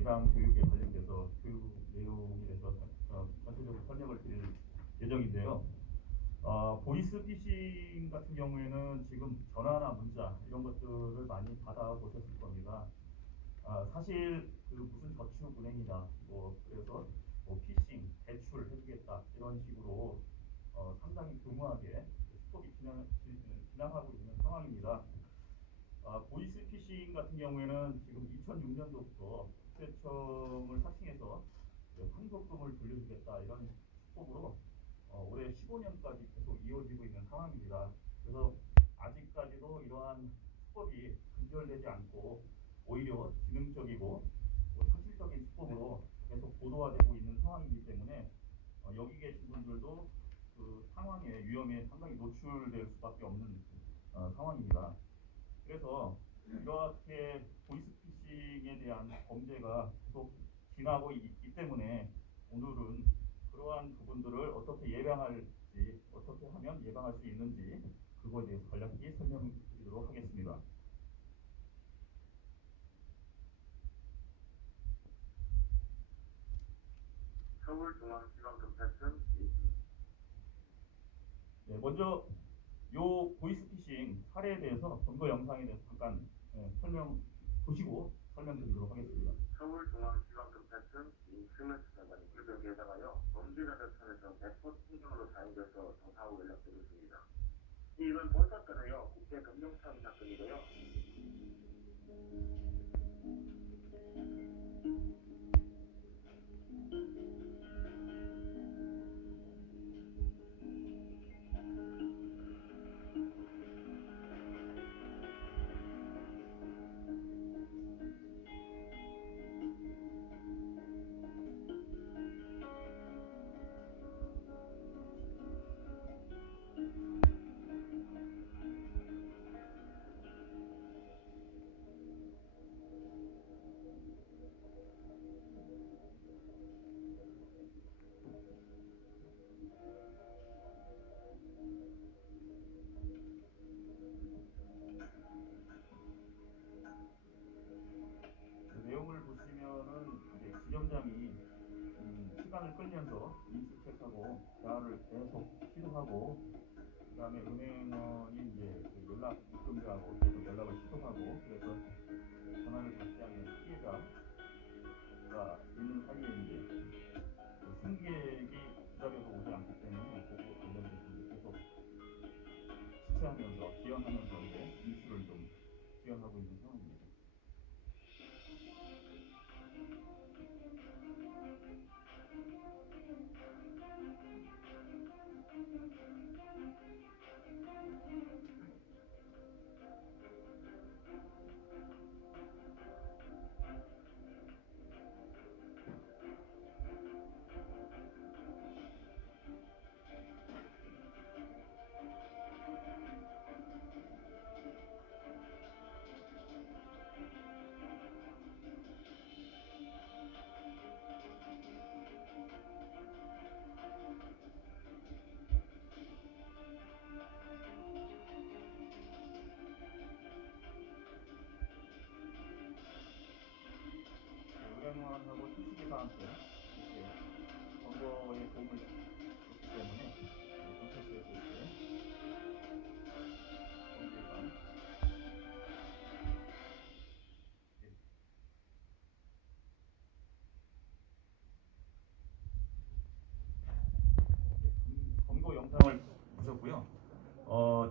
예방 교육에 관련돼서 교육 내용에 대해서 전체적으로 설명을 드릴 예정인데요. 보이스피싱 같은 경우에는 지금 전화나 문자 이런 것들을 많이 받아보셨을 겁니다. 사실 그 무슨 저축은행이다, 그래서 피싱, 대출 해주겠다 이런 식으로 상당히 교묘하게 수법이 진행하고 있는 상황입니다. 보이스피싱 같은 경우에는 지금 2006년도부터 국세청을 사칭해서 상속금을 돌려주겠다 이런 수법으로 올해 15년까지 계속 이어지고 있는 상황입니다. 그래서 아직까지도 이러한 수법이 근절되지 않고 오히려 지능적이고 사실적인 수법으로 계속 보도화되고 있는 상황이기 때문에 여기 계신 분들도 그 상황의 위험에 상당히 노출될 수밖에 없는 상황입니다. 그래서 이렇게 보이스피싱에 대한 범죄가 계속 진하고 있기 때문에 오늘은 그러한 부분들을 어떻게 예방할지, 어떻게 하면 예방할 수 있는지 그거에 대해서 간략히 설명드리도록 하겠습니다. 서울중앙지방검찰청. 네, 먼저 요 보이스피싱 사례에 대해서 검거 영상에 대해서 잠깐 설명 보시고 설명드리도록 하겠습니다. 서울중앙지방검찰청 이승현 수사관이 여기에다가요 범죄자 접선에서 대포 통장으로 사용돼서 조사하고 연락드렸습니다. 이번 본 사건은요 국제 금융사기 사건이고요. 내용을 보시면은 이제 지점장이 시간을 끌면서 인수책하고 대화를 계속 시도하고, 그다음에 은행원이 이제 그 연락 입금자하고 계속 연락을 시도하고, 그래서 전화를 받지 않는 피해자가 있는 사이에 이제 그 승객이 기다려서 오지 않기 때문에 그거 관련돼서 계속 지체하면서 지연하면서 이제 인수를 좀 지연하고 있는 상황입니다. 은행원하고 택시기사한테 이렇게 검거에 도움을 줬기 때문에 경찰서에서 이렇게 범죄가 검거 영상을 보셨고요.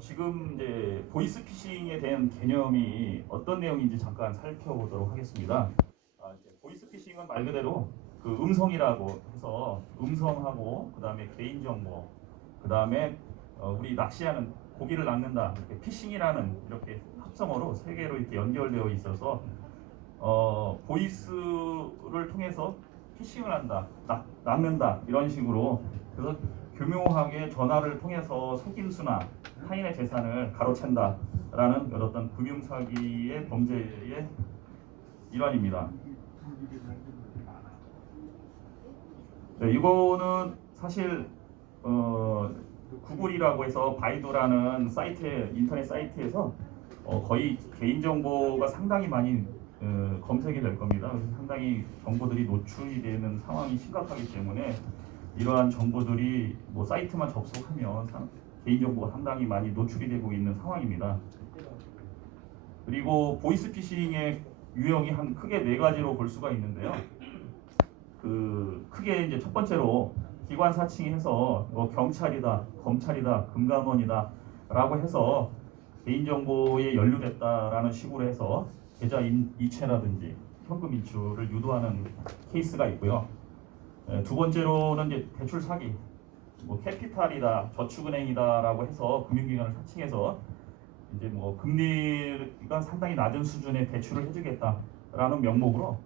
지금 이제 보이스피싱에 대한 개념이 어떤 내용인지 잠깐 살펴보도록 하겠습니다. 이제 보이스피싱은 말 그대로 그 음성이라고 해서 음성하고 그다음에 개인정보, 그다음에 우리 낚시하는 고기를 낚는다, 이렇게 피싱이라는 이렇게 합성어로 세 개로 이렇게 연결되어 있어서 보이스를 통해서 피싱을 한다, 낚는다 이런 식으로, 그래서 교묘하게 전화를 통해서 속임수나 타인의 재산을 가로챈다라는 어떤 금융사기의 범죄의 일환입니다. 네, 이거는 사실 구글이라고 해서 바이두라는 사이트, 인터넷 사이트에서 거의 개인정보가 상당히 많이 검색이 될 겁니다. 그래서 상당히 정보들이 노출이 되는 상황이 심각하기 때문에 이러한 정보들이 뭐 사이트만 접속하면 개인정보가 상당히 많이 노출이 되고 있는 상황입니다. 그리고 보이스피싱의 유형이 한 크게 네 가지로 볼 수가 있는데요. 크게 이제 첫 번째로 기관 사칭해서 뭐 경찰이다, 검찰이다, 금감원이다라고 해서 개인정보에 연루됐다라는 식으로 해서 계좌 이체라든지 현금 인출을 유도하는 케이스가 있고요. 두 번째로는 이제 대출 사기, 뭐 캐피탈이다, 저축은행이다라고 해서 금융기관을 사칭해서 이제 뭐 금리가 상당히 낮은 수준의 대출을 해주겠다라는 명목으로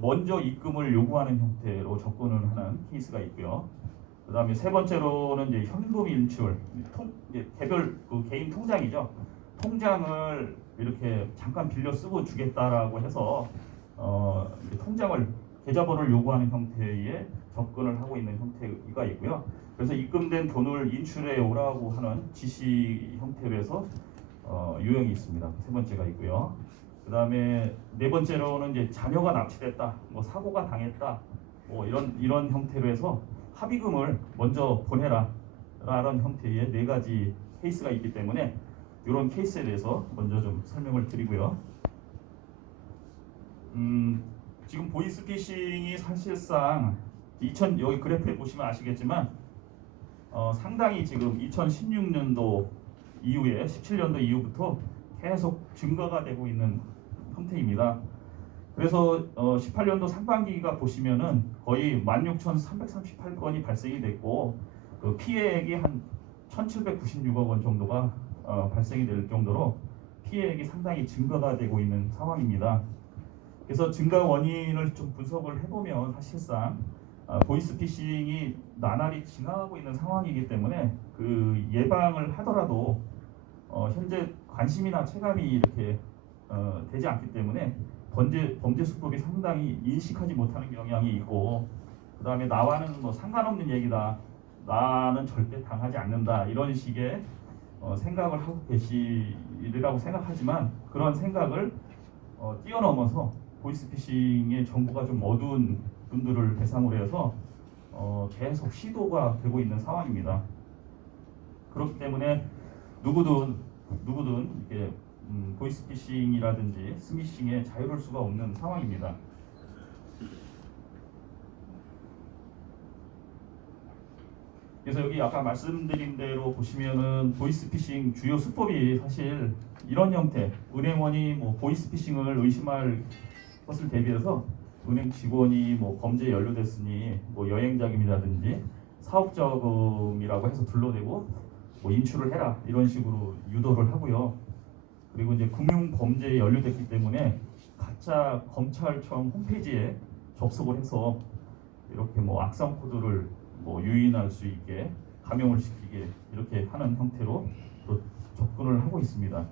먼저 입금을 요구하는 형태로 접근을 하는 케이스가 있고요. 그다음에 세 번째로는 이제 현금 인출, 이제 개별 개인 통장이죠. 통장을 이렇게 잠깐 빌려 쓰고 주겠다라고 해서 통장을 계좌번호를 요구하는 형태의 접근을 하고 있는 형태가 있고요. 그래서 입금된 돈을 인출해 오라고 하는 지시 형태로 해서 유형이 있습니다. 세 번째가 있고요. 그다음에 네 번째로는 이제 자녀가 납치됐다, 뭐 사고가 당했다, 뭐 이런 형태로 해서 합의금을 먼저 보내라라는 형태의 네 가지 케이스가 있기 때문에 이런 케이스에 대해서 먼저 좀 설명을 드리고요. 지금 보이스피싱이 사실상 여기 그래프에 보시면 아시겠지만 상당히 지금 2016년도 이후에 17년도 이후부터 계속 증가가 되고 있는 형태입니다. 그래서 18년도 상반기가 보시면은 거의 16,338건이 발생이 됐고 피해액이 한 1,796억 원 정도가 발생이 될 정도로 피해액이 상당히 증가가 되고 있는 상황입니다. 그래서 증가 원인을 좀 분석을 해보면 사실상 보이스피싱이 나날이 진화하고 있는 상황이기 때문에 그 예방을 하더라도 현재 관심이나 체감이 이렇게 되지 않기 때문에 범죄 수법이 상당히 인식하지 못하는 경향이 있고, 그 다음에 나와는 뭐 상관없는 얘기다, 나는 절대 당하지 않는다, 이런 식의 생각을 하고 계시리라고 생각하지만 그런 생각을 뛰어넘어서 보이스피싱의 정보가 좀 어두운 분들을 대상으로 해서 계속 시도가 되고 있는 상황입니다. 그렇기 때문에 누구든 이렇게 보이스피싱이라든지 스미싱에 자유로울 수가 없는 상황입니다. 그래서 여기 아까 말씀드린 대로 보시면은 보이스피싱 주요 수법이 사실 이런 형태, 은행원이 뭐 보이스피싱을 의심할 것을 대비해서 은행 직원이 뭐 범죄에 연루됐으니 뭐 여행 자금이라든지 사업 자금이라고 해서 둘러대고 뭐 인출을 해라, 이런 식으로 유도를 하고요. 그리고 이제 금융 범죄에 연루됐기 때문에 가짜 검찰청 홈페이지에 접속을 해서 이렇게 뭐 악성 코드를 뭐 유인할 수 있게 감염을 시키게 이렇게 하는 형태로 또 접근을 하고 있습니다.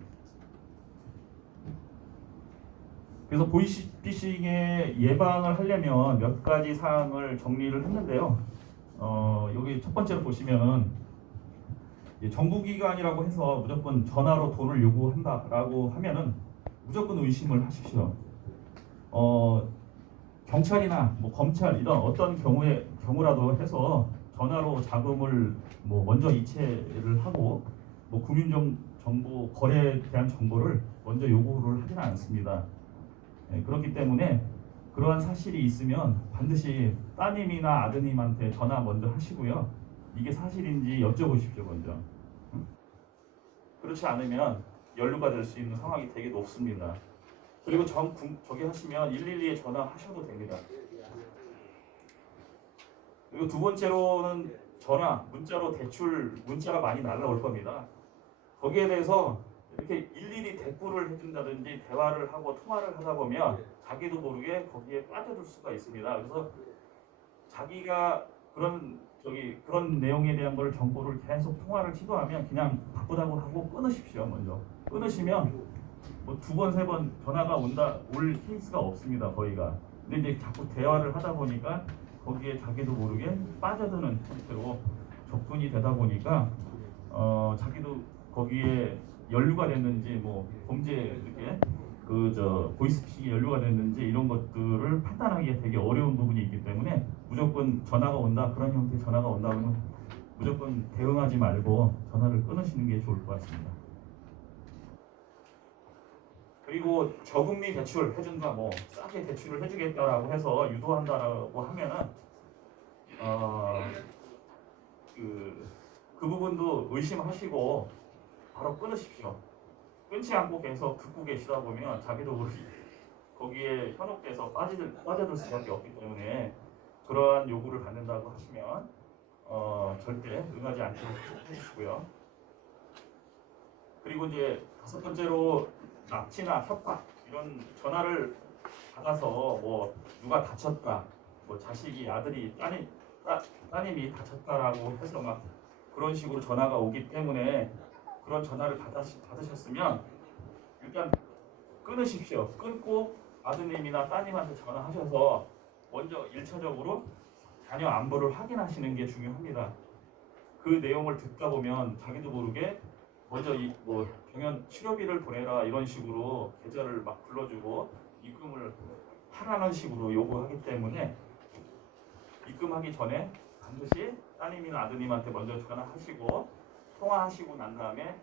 그래서 보이스피싱의 예방을 하려면 몇 가지 사항을 정리를 했는데요. 여기 첫 번째로 보시면은 정부기관이라고 해서 무조건 전화로 돈을 요구한다라고 하면은 무조건 의심을 하십시오. 경찰이나 뭐 검찰 이런 어떤 경우라도 해서 전화로 자금을 뭐 먼저 이체를 하고 뭐 금융정보 거래에 대한 정보를 먼저 요구를 하지는 않습니다. 그렇기 때문에 그러한 사실이 있으면 반드시 따님이나 아드님한테 전화 먼저 하시고요. 이게 사실인지 여쭤보십시오 먼저. 그렇지 않으면 연루가 될 수 있는 상황이 되게 높습니다. 그리고 저기 하시면 112에 전화하셔도 됩니다. 그리고 두 번째로는 전화, 문자로 대출 문자가 많이 날라올 겁니다. 거기에 대해서 이렇게 일일이 대꾸를 해준다든지 대화를 하고 통화를 하다 보면 자기도 모르게 거기에 빠져들 수가 있습니다. 그래서 자기가 그런 내용에 대한 걸 정보를 계속 통화를 시도하면 그냥 바쁘다고 하고 끊으십시오. 먼저 끊으시면 뭐 두 번, 세 번 전화가 올 케이스가 없습니다. 거의가. 근데 이제 자꾸 대화를 하다 보니까 거기에 자기도 모르게 빠져드는 형태로 접근이 되다 보니까 자기도 거기에 연루가 됐는지 뭐 범죄 이렇게 보이스피싱이 연루가 됐는지 이런 것들을 판단하기가 되게 어려운 부분이 있기 때문에 무조건 전화가 온다, 그런 형태의 전화가 온다 그러면 무조건 대응하지 말고 전화를 끊으시는 게 좋을 것 같습니다. 그리고 저금리 대출 해준다, 뭐 싸게 대출을 해주겠다라고 해서 유도한다라고 하면은 그 부분도 의심하시고 바로 끊으십시오. 끊지 않고 계속 듣고 계시다 보면 자기도 모르게 거기에 현혹돼서 빠져들 수밖에 없기 때문에 그러한 요구를 받는다고 하시면 절대 응하지 않도록 해주시고요. 그리고 이제 다섯 번째로 납치나 협박 이런 전화를 받아서 뭐 누가 다쳤다, 뭐 자식이 아들이 따님이 다쳤다라고 해서 막 그런 식으로 전화가 오기 때문에 그런 전화를 받으셨으면 일단 끊으십시오. 끊고 아드님이나 따님한테 전화하셔서 먼저 1차적으로 자녀 안부를 확인하시는 게 중요합니다. 그 내용을 듣다 보면 자기도 모르게 먼저 뭐 병원 치료비를 보내라 이런 식으로 계좌를 막 불러주고 입금을 하라는 식으로 요구하기 때문에 입금하기 전에 반드시 따님이나 아드님한테 먼저 전화하시고 통화하시고 난 다음에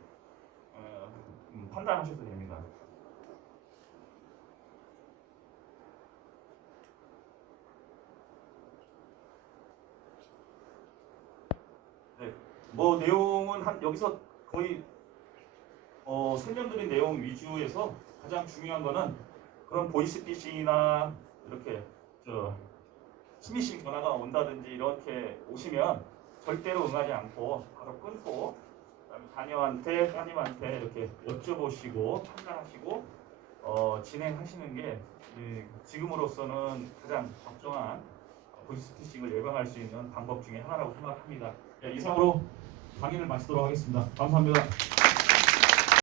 판단하셔도 됩니다. 네, 뭐 내용은 여기서 거의 설명드린 내용 위주에서 가장 중요한 거는 그런 보이스피싱이나 이렇게 스미싱 전화가 온다든지 이렇게 오시면 절대로 응하지 않고 바로 끊고 그다음에 자녀한테 따님한테 이렇게 여쭤보시고 판단하시고 진행하시는 게 지금으로서는 가장 적정한 보이스피싱을 예방할 수 있는 방법 중에 하나라고 생각합니다. 네, 이상으로 강의를 마치도록 하겠습니다. 감사합니다.